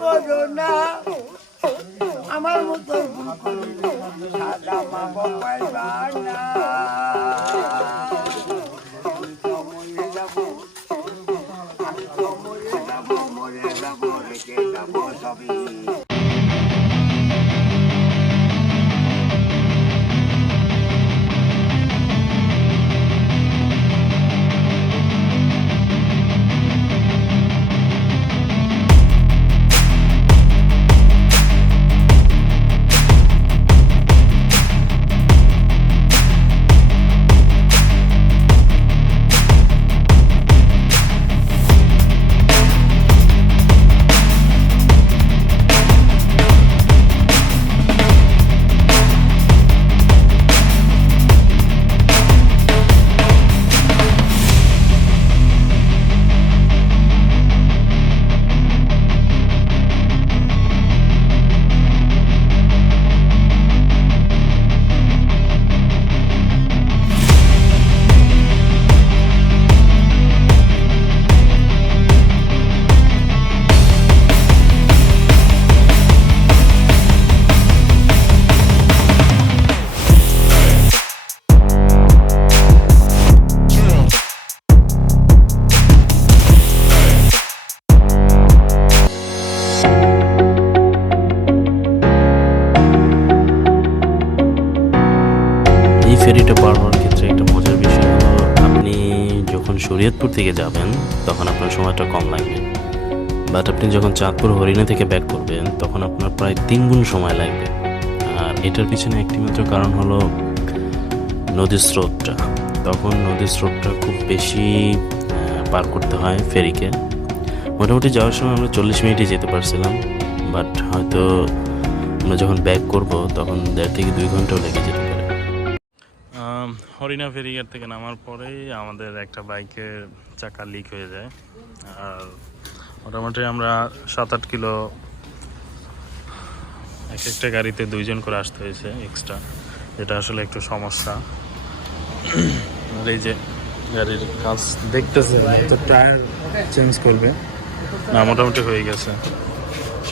করো না। আমার মতো ভুল করো সাদা মা পাইবা না। আমি রেখে যাব সবই। ফেরিটা পার হওয়ার ক্ষেত্রে একটা মজার বিষয় হলো, আপনি যখন শরীয়তপুর থেকে যাবেন, তখন আপনার সময়টা কম লাগবে। বাট আপনি যখন চাঁদপুর হরিণা থেকে ব্যাক করবেন, তখন আপনার প্রায় তিন গুণ সময় লাগবে। আর এটার পিছনে একটিমাত্র কারণ হলো নদীর স্রোতটা। তখন নদীর স্রোতটা খুব বেশি পার করতে হয় ফেরিকে। মোটামুটি যাওয়ার সময় আমরা চল্লিশ মিনিটে যেতে পারছিলাম বাট হয়তো আমরা যখন ব্যাক করব, তখন দেড় থেকে দুই ঘন্টাও লেগে যেতে হরিণা ফেরিঘাট থেকে নামার পরেই আমাদের একটা বাইকের চাকা লিক হয়ে যায়। আর মোটামুটি আমরা সাত আট কিলো এক একটা গাড়িতে দুইজন করে আসতে হয়েছে এক্সট্রা যেটা আসলে একটু সমস্যা। আর এই যে গাড়ির কাজ দেখতেছে টায়ার চেঞ্জ করবে। না, মোটামুটি হয়ে গেছে।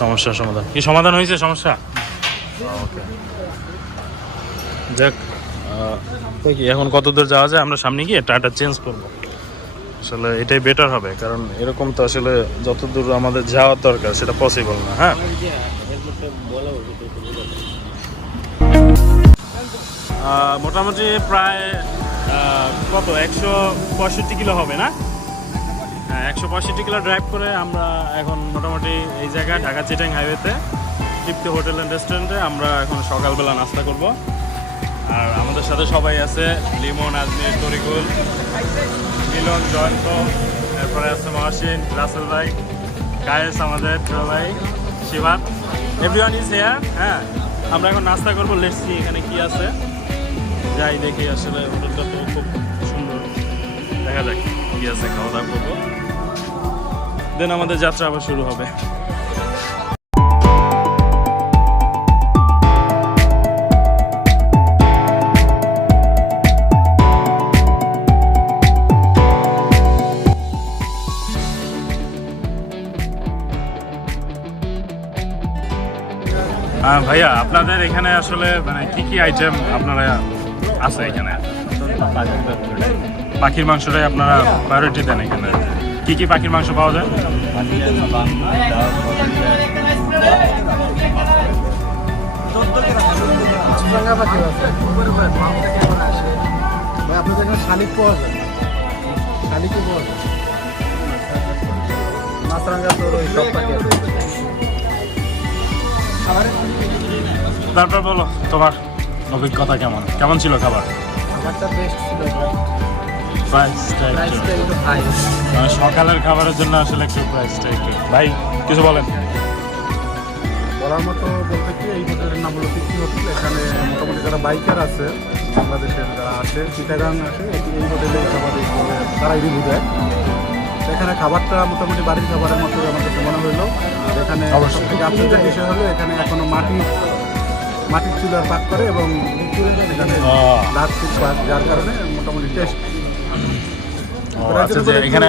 সমস্যার সমাধান। কি সমাধান হয়েছে? সমস্যা? ওকে যাক কি এখন কত দূর যাওয়া যায়? আমরা সামনে গিয়ে টায়ারটা চেঞ্জ করব। আসলে এটাই বেটার হবে, কারণ এরকম তো আসলে যত দূর আমাদের যাওয়ার দরকার, সেটা পসিবল না হ্যাঁ? মোটামুটি প্রায় কত? একশো পঁয়ষট্টি কিলো হবে, না? হ্যাঁ একশো পঁয়ষট্টি কিলো ড্রাইভ করে আমরা এখন মোটামুটি এই জায়গায় ঢাকা চিটাং হাইওয়েতে তৃপ্তি হোটেল অ্যান্ড রেস্টুরেন্টে আমরা এখন সকালবেলা নাস্তা করব। আর আমাদের সাথে সবাই আছে লিমন, আজমির, তরিকুল, মিলন, জয়ন্ত, এরপরে আছে মহাসিন, রাসেল ভাই কায়েস আমাদের ভাই শিবান এভরিওয়ান ইজ হেয়ার হ্যাঁ আমরা এখন নাস্তা করব। লেটসি এখানে কি আছে। যাই দেখি আসলে হোটেলটা তো খুব সুন্দর। দেখা যাক কি আছে, খাওয়া দাওয়া করব। দেন আমাদের যাত্রা আবার শুরু হবে। ভাইয়া, আপনাদের এখানে আসলে মানে কি কি আইটেম আপনারা আছে এখানে? পাখির মাংসটাই আপনারা প্রায়োরিটি দেন এখানে। কি কি পাখির মাংস পাওয়া যায়? তারপর বলো তোমার অভিজ্ঞতা কেমন? কেমন ছিল খাবার? খাবারটা বেস্ট ছিল হাই সকালের খাবারের জন্য আসলে একটু প্রাইসটা একটু ভাই কিছু বলেন। বলার মতো বলতে কি এই হোটেলের নাম হলো তৃপ্তি হোটেল এখানে মোটামুটি যারা বাইকার আছে বাংলাদেশের যারা আছে চিটাগাং আছে এই- হোটেলে খাবার তারাই রিভিউ দেয়। এখানে খাবারটা মোটামুটি বাড়ির খাবারের মতো আমার কাছে মনে হইল এখানে অবশ্যই। সবথেকে আশ্চর্যের বিষয় হলো এখানে এখনও মাটির মাটির চুলার পাক করে এবং এখানে পাক যার কারণে মোটামুটি টেস্ট আচ্ছা এখানে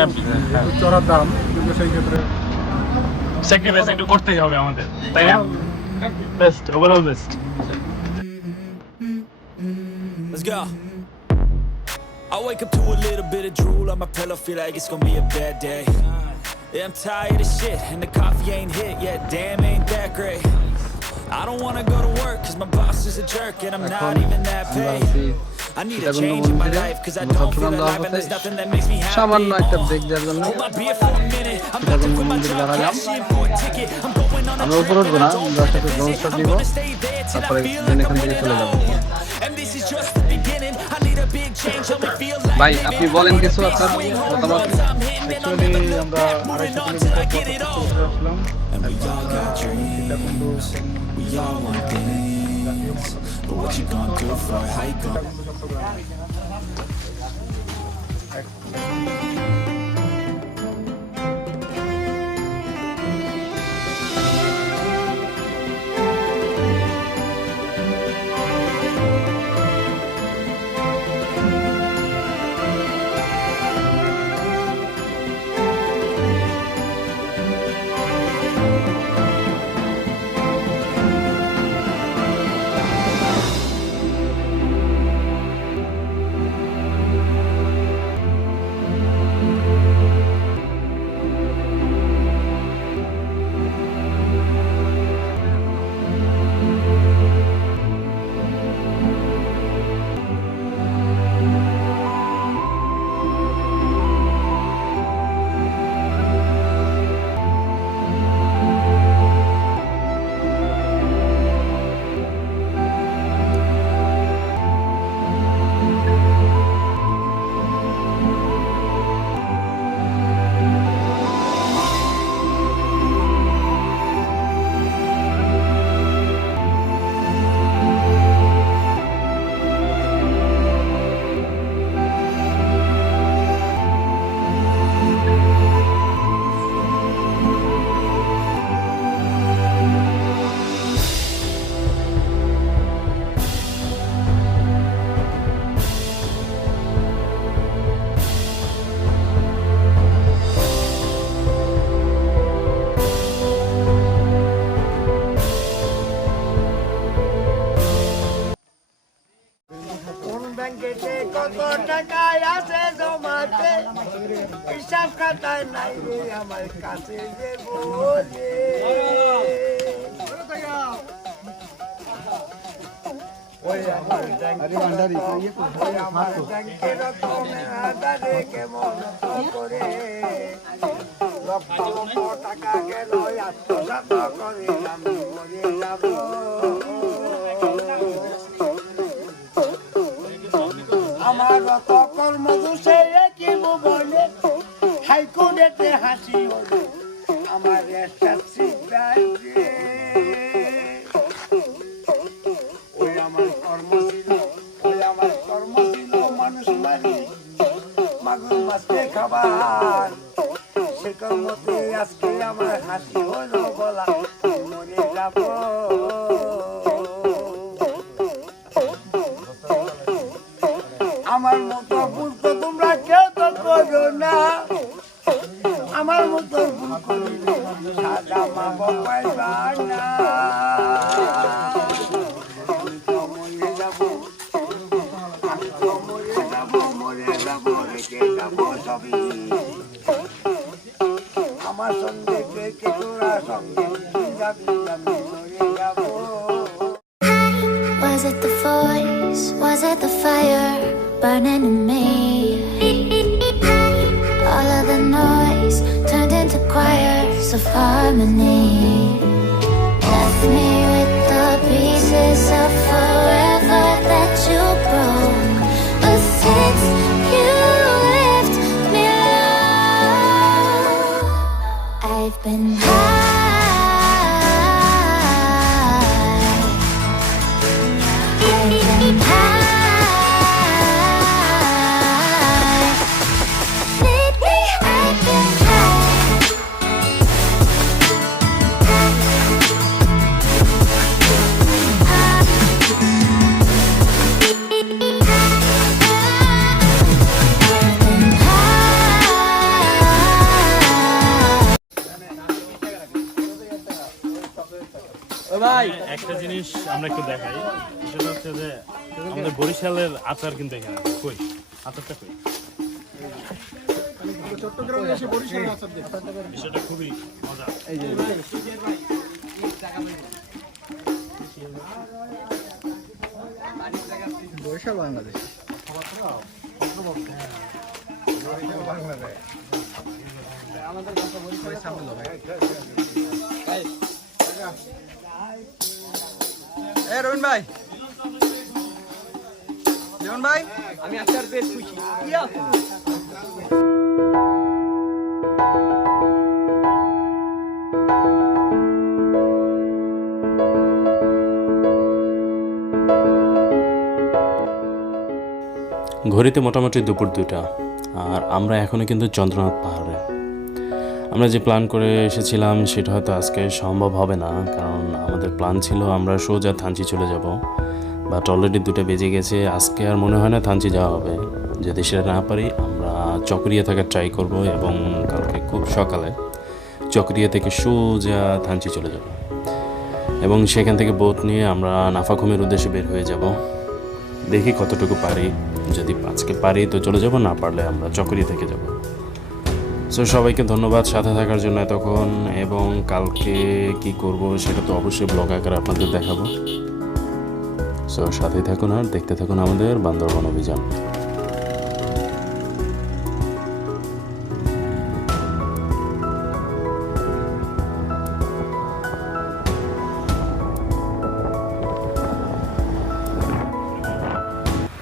একটু চড়ার দাম কিন্তু সেই ক্ষেত্রে স্যাক্রিফাইস একটু করতেই হবে আমাদের তাই না best overall best Let's go. I wake up to a little bit of drool on my pillow, feel like it's gonna be a bad day. Yeah, I'm tired of shit, and the coffee ain't hit yet. Damn, ain't that great. I don't wanna go to work, cause my boss is a jerk, and I'm not even that paid. I need a change in my life, cause I আমরা don't feel alive, and there's nothing that makes me happy. সামান্য একটা break দেওয়ার জন্য my মন্দিরে দাঁড়ালাম আমরা উপরে উঠবো না just to drone. Shot I তারপরে এখান থেকে চলে. যাব ভাই living. আপনি বলেন কিছু আপনার Swing home মতামত runs, I'm hitting and I'll actually never look আমরা back. Moving আড়াইশো on till I kilometre get it পথ all. চলে আসলাম And we all got dreams. Sitakunda We all want things. But what you gonna do for it? How you gonna হিসাব খাতায় নাই রে আমার কাছে যে বলে। লক্ষ লক্ষ টাকা গেল আত্মসাত করে আমি মরে যাব। হাইকোর্টেতে হাসি হলো আমার এসএসসি ব্যাংকে ওই আমার কর্ম ছিল, ওই কর্ম ছিল মানুষ মারি। মাগুর মাছকে খাবার, সে কর্মতে আজকে আমার হাসি হলো বলা যাব। আমার মতো ভুল তো তোমরা কেউ তো করো না। আমার মতো ভুল করিলে সাদা মা পাইবা না আমি তো মরে যাব আমি তো মরে যাব মরে যাব রেখে যাব সবই আমার সঙ্গে কে কে তোরা সঙ্গে যাবি আমি মরে যাব Was it the voice? Was it the fire burning in me? Noise turned into choirs of harmony. Left me with the pieces of forever that you broke. But since you left me alone, I've been high. একটা জিনিস আমরা একটু দেখাই। সেটা হচ্ছে যে আমাদের বরিশালের আচার কিন্তু এখানে। কই? আচারটা কই? চট্টগ্রামে এসে বরিশালে আচার দেখি। বিষয়টা খুবই মজা। বরিশাল বাংলাদেশ। এ রবিন ভাই। ভাই? আমি আচার বেশ খুশি। ইয়া ঘড়িতে মোটামুটি দুপুর দুটা আর আমরা এখনও কিন্তু চন্দ্রনাথ পাহাড়ে। আমরা যে প্ল্যান করে এসেছিলাম, সেটা হয়তো আজকে সম্ভব হবে না, কারণ আমাদের প্ল্যান ছিল আমরা সোজা থানচি চলে যাব। বাট অলরেডি দুটো বেজে গেছে, আজকে আর মনে হয় না থানচি যাওয়া হবে। যদি সেটা না পারি, আমরা চকরিয়া থাকার ট্রাই করব এবং কালকে খুব সকালে চকরিয়া থেকে সোজা থানচি চলে যাব। এবং সেখান থেকে বোট নিয়ে আমরা নাফাখুমের উদ্দেশ্যে বের হয়ে যাব। দেখি কতটুকু পারি। যদি আজকে পারি, তো চলে যাব, না পারলে আমরা চকরি থেকে যাব। সো সবাইকে ধন্যবাদ সাথে থাকার জন্য এতক্ষণ, এবং কালকে কি করব সেটা তো অবশ্যই ব্লগ আকারে আপনাদের দেখাবো। সো সাথে থাকুন আর দেখতে থাকুন আমাদের বান্দরবন অভিযান।